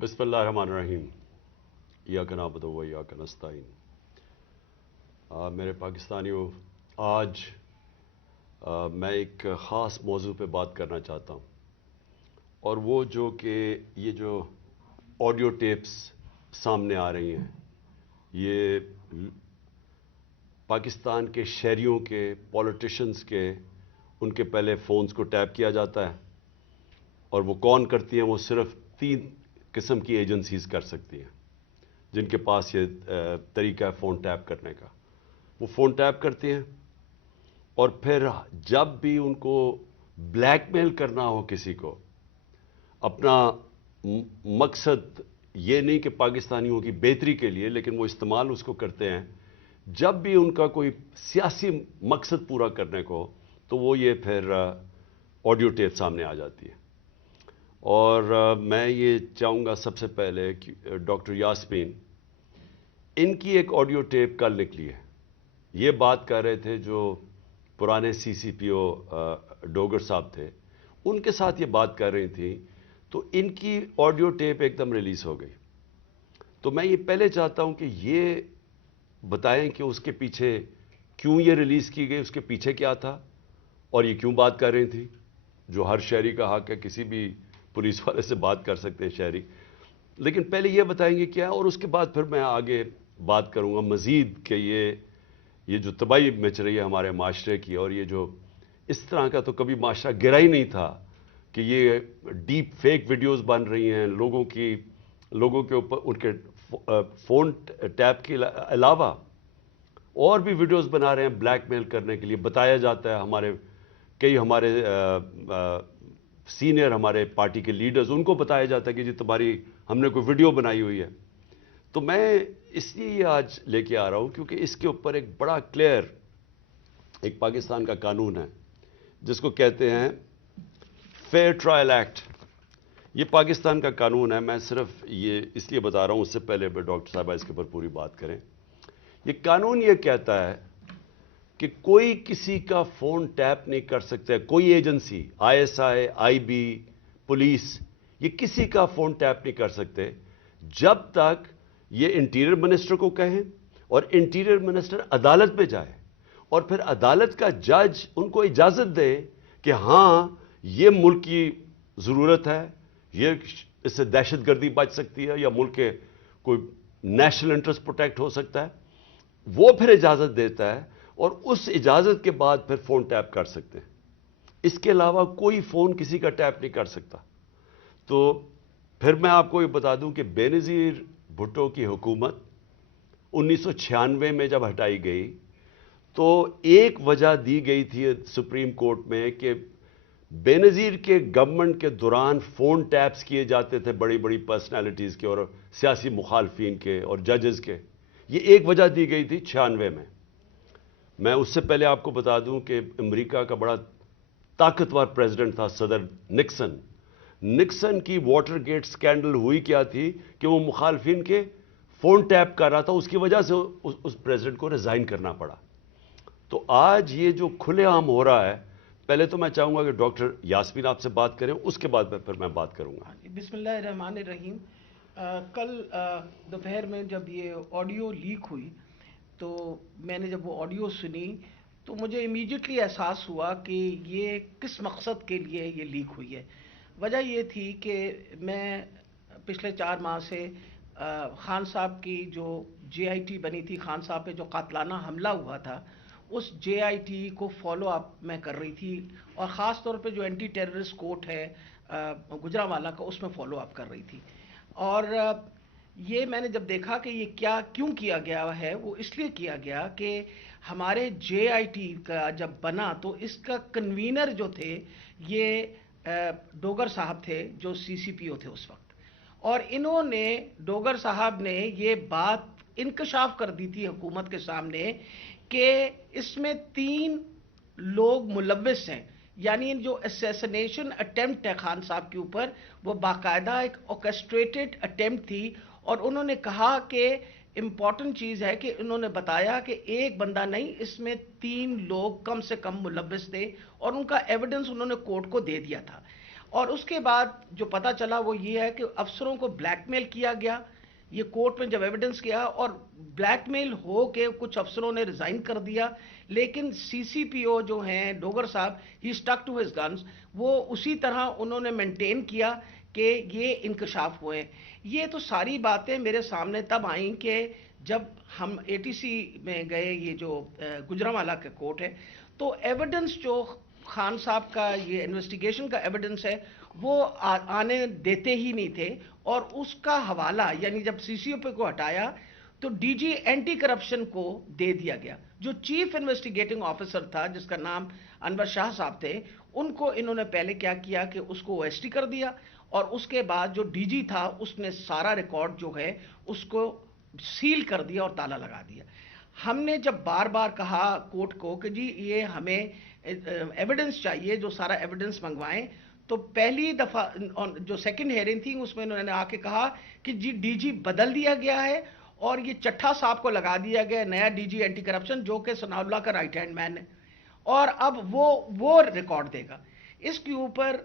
بسم اللہ الرحمن الرحیم ایاک نعبد و ایاک نستعین۔ میرے پاکستانیوں، آج میں ایک خاص موضوع پہ بات کرنا چاہتا ہوں، اور وہ جو کہ یہ جو آڈیو ٹیپس سامنے آ رہی ہیں، یہ پاکستان کے شہریوں کے، پولیٹیشنز کے، ان کے پہلے فونز کو ٹیپ کیا جاتا ہے، اور وہ کون کرتی ہیں؟ وہ صرف 3 قسم کی ایجنسیز کر سکتی ہیں جن کے پاس یہ طریقہ ہے فون ٹیپ کرنے کا۔ وہ فون ٹیپ کرتی ہیں، اور پھر جب بھی ان کو بلیک میل کرنا ہو کسی کو، اپنا مقصد یہ نہیں کہ پاکستانیوں کی بہتری کے لیے، لیکن وہ استعمال اس کو کرتے ہیں جب بھی ان کا کوئی سیاسی مقصد پورا کرنے کو، تو وہ یہ پھر آڈیو ٹیپ سامنے آ جاتی ہے۔ اور میں یہ چاہوں گا سب سے پہلے کہ ڈاکٹر یاسمین، ان کی ایک آڈیو ٹیپ کل نکلی ہے، یہ بات کر رہے تھے جو پرانے سی سی پی او ڈوگر صاحب تھے، ان کے ساتھ یہ بات کر رہی تھیں، تو ان کی آڈیو ٹیپ ایک دم ریلیز ہو گئی۔ تو میں یہ پہلے چاہتا ہوں کہ یہ بتائیں کہ اس کے پیچھے کیوں یہ ریلیز کی گئی، اس کے پیچھے کیا تھا، اور یہ کیوں بات کر رہی تھی، جو ہر شہری کا حق ہے، کسی بھی پولیس والے سے بات کر سکتے ہیں شہری، لیکن پہلے یہ بتائیں گے کیا، اور اس کے بعد پھر میں آگے بات کروں گا مزید کہ یہ جو تباہی مچ رہی ہے ہمارے معاشرے کی، اور یہ جو اس طرح کا تو کبھی معاشرہ گرا ہی نہیں تھا کہ یہ ڈیپ فیک ویڈیوز بن رہی ہیں لوگوں کے اوپر، ان کے فون ٹیپ کے علاوہ اور بھی ویڈیوز بنا رہے ہیں بلیک میل کرنے کے لیے۔ بتایا جاتا ہے کئی ہمارے سینئر ہمارے پارٹی کے لیڈرز، ان کو بتایا جاتا ہے کہ جی تمہاری ہم نے کوئی ویڈیو بنائی ہوئی ہے۔ تو میں اس لیے یہ آج لے کے آ رہا ہوں کیونکہ اس کے اوپر ایک بڑا کلیئر ایک پاکستان کا قانون ہے جس کو کہتے ہیں فیئر ٹرائل ایکٹ۔ یہ پاکستان کا قانون ہے، میں صرف یہ اس لیے بتا رہا ہوں، اس سے پہلے ڈاکٹر صاحبہ اس کے اوپر پوری بات کریں۔ یہ قانون یہ کہتا ہے کہ کوئی کسی کا فون ٹیپ نہیں کر سکتا ہے، کوئی ایجنسی، آئی ایس آئی، آئی بی، پولیس، یہ کسی کا فون ٹیپ نہیں کر سکتے جب تک یہ انٹیریئر منسٹر کو کہیں اور انٹیریئر منسٹر عدالت میں جائے، اور پھر عدالت کا جج ان کو اجازت دے کہ ہاں یہ ملک کی ضرورت ہے، یہ اس سے دہشت گردی بچ سکتی ہے، یا ملک کے کوئی نیشنل انٹرسٹ پروٹیکٹ ہو سکتا ہے، وہ پھر اجازت دیتا ہے، اور اس اجازت کے بعد پھر فون ٹیپ کر سکتے ہیں۔ اس کے علاوہ کوئی فون کسی کا ٹیپ نہیں کر سکتا۔ تو پھر میں آپ کو یہ بتا دوں کہ بے نظیر بھٹو کی حکومت 1996 میں جب ہٹائی گئی تو ایک وجہ دی گئی تھی سپریم کورٹ میں کہ بے نظیر کے گورنمنٹ کے دوران فون ٹیپس کیے جاتے تھے بڑی بڑی پرسنالٹیز کے اور سیاسی مخالفین کے اور ججز کے، یہ ایک وجہ دی گئی تھی 96 میں۔ میں اس سے پہلے آپ کو بتا دوں کہ امریکہ کا بڑا طاقتور پریزیڈنٹ تھا صدر نکسن کی واٹر گیٹ سکینڈل ہوئی کیا تھی کہ وہ مخالفین کے فون ٹیپ کر رہا تھا، اس کی وجہ سے اس پریزیڈنٹ کو ریزائن کرنا پڑا۔ تو آج یہ جو کھلے عام ہو رہا ہے، پہلے تو میں چاہوں گا کہ ڈاکٹر یاسمین آپ سے بات کریں، اس کے بعد پھر میں بات کروں گا۔ بسم اللہ الرحمن الرحیم۔ کل دوپہر میں جب یہ آڈیو لیک ہوئی تو میں نے جب وہ آڈیو سنی تو مجھے امیڈیٹلی احساس ہوا کہ یہ کس مقصد کے لیے یہ لیک ہوئی ہے۔ وجہ یہ تھی کہ میں پچھلے 4 ماہ سے خان صاحب کی جو جے آئی ٹی بنی تھی، خان صاحب پہ جو قاتلانہ حملہ ہوا تھا، اس جے آئی ٹی کو فالو اپ میں کر رہی تھی، اور خاص طور پہ جو اینٹی ٹیررسٹ کورٹ ہے گجرانوالہ کا، اس میں فالو اپ کر رہی تھی۔ اور یہ میں نے جب دیکھا کہ یہ کیوں کیا گیا ہے، وہ اس لیے کیا گیا کہ ہمارے جے آئی ٹی کا جب بنا تو اس کا کنوینر جو تھے یہ ڈوگر صاحب تھے جو سی سی پی او تھے اس وقت، اور انہوں نے ڈوگر صاحب نے یہ بات انکشاف کر دی تھی حکومت کے سامنے کہ اس میں 3 لوگ ملوث ہیں، یعنی جو اسیسنیشن اٹیمپٹ ہے خان صاحب کے اوپر، وہ باقاعدہ ایک اوکسٹریٹڈ اٹیمپٹ تھی۔ اور انہوں نے کہا کہ امپورٹنٹ چیز ہے کہ انہوں نے بتایا کہ ایک بندہ نہیں، اس میں 3 لوگ کم سے کم ملوث تھے، اور ان کا ایویڈنس انہوں نے کورٹ کو دے دیا تھا۔ اور اس کے بعد جو پتا چلا وہ یہ ہے کہ افسروں کو بلیک میل کیا گیا. یہ کورٹ میں جب ایویڈنس کیا اور بلیک میل ہو کے کچھ افسروں نے ریزائن کر دیا, لیکن سی سی پی او جو ہیں ڈوگر صاحب, ہی اسٹک ٹو ہز گنز, وہ اسی طرح انہوں نے مینٹین کیا کہ یہ انکشاف ہوئے. یہ تو ساری باتیں میرے سامنے تب آئیں کہ جب ہم اے ٹی سی میں گئے, یہ جو گجرانوالہ کا کورٹ ہے, تو ایویڈنس جو خان صاحب کا یہ انویسٹیگیشن کا ایویڈنس ہے وہ آنے دیتے ہی نہیں تھے, اور اس کا حوالہ یعنی جب سی سی او پی کو ہٹایا تو ڈی جی اینٹی کرپشن کو دے دیا گیا. جو چیف انویسٹیگیٹنگ آفیسر تھا جس کا نام انور شاہ صاحب تھے, ان کو انہوں نے پہلے کیا کیا کہ اس کو او ایس ٹی کر دیا, اور اس کے بعد جو ڈی جی تھا اس نے سارا ریکارڈ جو ہے اس کو سیل کر دیا اور تالا لگا دیا. ہم نے جب بار بار کہا کورٹ کو کہ جی یہ ہمیں ایویڈنس چاہیے, جو سارا ایویڈنس منگوائیں, تو پہلی دفعہ جو سیکنڈ ہیئرنگ تھی اس میں انہوں نے آ کے کہا کہ جی ڈی جی بدل دیا گیا ہے اور یہ چٹھا صاحب کو لگا دیا گیا نیا ڈی جی اینٹی کرپشن, جو کہ ثناء اللہ کا رائٹ ہینڈ مین ہے, اور اب وہ ریکارڈ دے گا. اس کے اوپر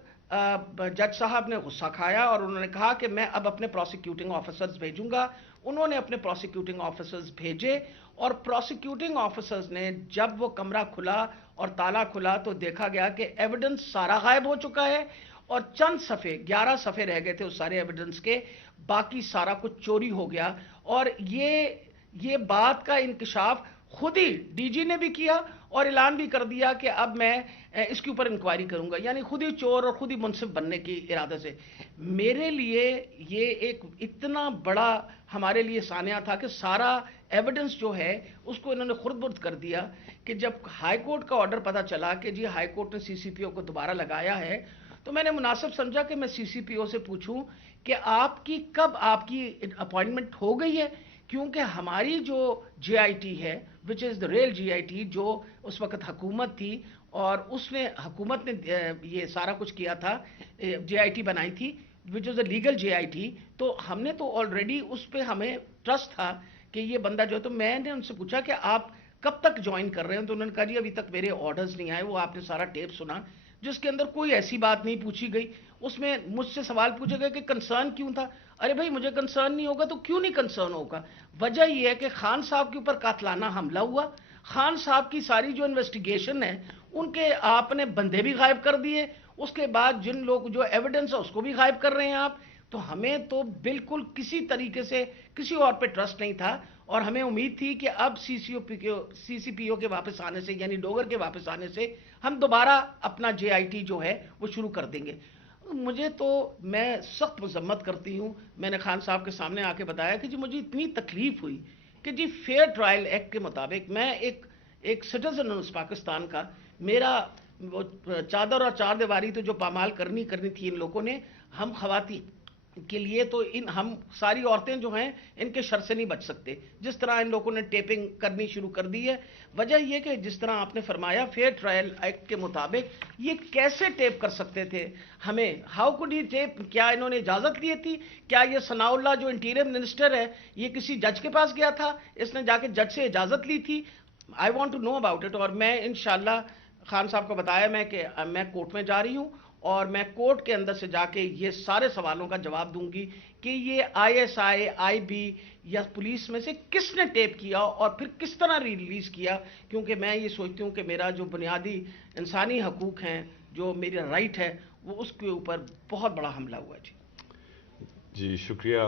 جج صاحب نے غصہ کھایا اور انہوں نے کہا کہ میں اب اپنے پروسیکیوٹنگ آفیسرز بھیجوں گا. انہوں نے اپنے پروسیکیوٹنگ آفیسرز بھیجے, اور پروسیکیوٹنگ آفیسرز نے جب وہ کمرہ کھلا اور تالا کھلا تو دیکھا گیا کہ ایویڈنس سارا غائب ہو چکا ہے, اور چند صفحے 11 صفحے رہ گئے تھے اس سارے ایویڈنس کے, باقی سارا کچھ چوری ہو گیا. اور یہ بات کا انکشاف خود ہی ڈی جی نے بھی کیا اور اعلان بھی کر دیا کہ اب میں اس کے اوپر انکوائری کروں گا, یعنی خود ہی چور اور خود ہی منصف بننے کی ارادے سے. میرے لیے یہ ایک اتنا بڑا ہمارے لیے سانحہ تھا کہ سارا ایویڈنس جو ہے اس کو انہوں نے خرد برد کر دیا, کہ جب ہائی کورٹ کا آرڈر پتا چلا کہ جی ہائی کورٹ نے سی سی پی او کو دوبارہ لگایا ہے, تو میں نے مناسب سمجھا کہ میں سی سی پی او سے پوچھوں کہ کب آپ کی اپوائنٹمنٹ ہو گئی ہے, کیونکہ ہماری جو جے آئی ٹی ہے وچ از دا ریل جے آئی ٹی, جو اس وقت حکومت تھی اور حکومت نے یہ سارا کچھ کیا تھا, جے آئی ٹی بنائی تھی وچ از a legal J I T, تو ہم نے تو آلریڈی اس پہ ہمیں ٹرسٹ تھا کہ یہ بندہ جو ہے. تو میں نے ان سے پوچھا کہ آپ کب تک جوائن کر رہے ہیں, تو انہوں نے کہا جی ابھی تک میرے آرڈرز نہیں آئے. وہ آپ نے سارا ٹیپ سنا جس کے اندر کوئی ایسی بات نہیں پوچھی گئی. اس میں مجھ سے سوال پوچھے گئے کہ کنسرن کیوں تھا. ارے بھائی مجھے کنسرن نہیں ہوگا تو کیوں نہیں کنسرن ہوگا؟ وجہ یہ ہے کہ خان صاحب کے اوپر قاتلانہ حملہ ہوا, خان صاحب کی ساری جو انویسٹیگیشن ہے ان کے آپ نے بندے بھی غائب کر دیے, اس کے بعد جن لوگ جو ایویڈنس ہے اس کو بھی غائب کر رہے ہیں آپ. تو ہمیں تو بالکل کسی طریقے سے کسی اور پہ ٹرسٹ نہیں تھا, اور ہمیں امید تھی کہ اب سی سی پی او کے واپس آنے سے, یعنی ڈوگر کے واپس آنے سے ہم دوبارہ اپنا جے آئی ٹی جو ہے وہ شروع کر دیں گے. میں سخت مذمت کرتی ہوں. میں نے خان صاحب کے سامنے آ کے بتایا کہ جی مجھے اتنی تکلیف ہوئی کہ جی فیئر ٹرائل ایکٹ کے مطابق میں ایک سٹیزن ہوں اس پاکستان کا, میرا چادر اور چار دیواری تو جو پامال کرنی تھی ان لوگوں نے, ہم خواتین کے لیے تو ہم ساری عورتیں جو ہیں ان کے شر سے نہیں بچ سکتے, جس طرح ان لوگوں نے ٹیپنگ کرنی شروع کر دی ہے. وجہ یہ کہ جس طرح آپ نے فرمایا فیئر ٹرائل ایکٹ کے مطابق یہ کیسے ٹیپ کر سکتے تھے ہمیں, ہاؤ کوڈ ہی ٹیپ, کیا انہوں نے اجازت لی تھی؟ کیا یہ ثناء اللہ جو انٹیریئر منسٹر ہے یہ کسی جج کے پاس گیا تھا, اس نے جا کے جج سے اجازت لی تھی؟ I want to know about it. اور میں انشاءاللہ خان صاحب کو بتایا میں کورٹ میں جا رہی ہوں, اور میں کورٹ کے اندر سے جا کے یہ سارے سوالوں کا جواب دوں گی کہ یہ آئی ایس آئی بی یا پولیس میں سے کس نے ٹیپ کیا اور پھر کس طرح ریلیز کیا, کیونکہ میں یہ سوچتی ہوں کہ میرا جو بنیادی انسانی حقوق ہیں, جو میرا رائٹ ہے, وہ اس کے اوپر بہت بڑا حملہ ہوا. جی شکریہ.